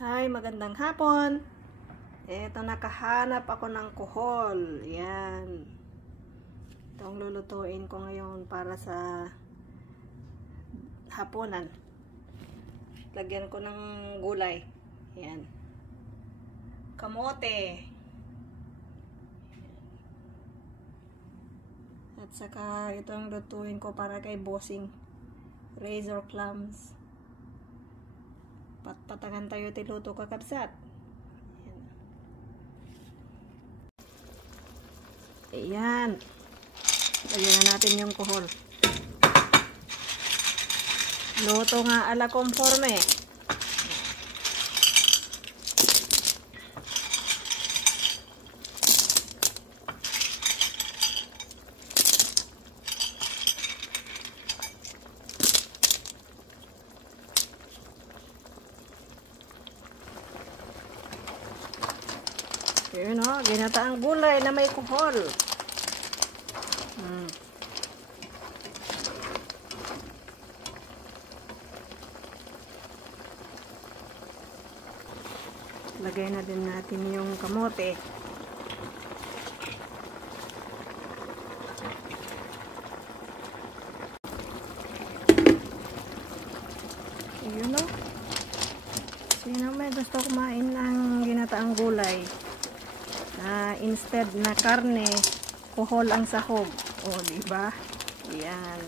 Hi, magandang hapon. Eto, nakahanap ako ng kuhol. Yan. Itong lulutuin ko ngayon para sa hapunan. Lagyan ko ng gulay. Yan. Kamote. At saka itong lutuin ko para kay bossing. Razor clams. Patpatangan tayo tiluto kakabsat. Ayan. Lagyan na natin yung kuhol. Luto nga ala conforme. Yun o, ginataang gulay na may kuhol. Lagay na din natin yung kamote. Yun o. Sino may gusto kumain ng ginataang gulay? Instead na karne, kuhol ang sahog. O, diba? Yan.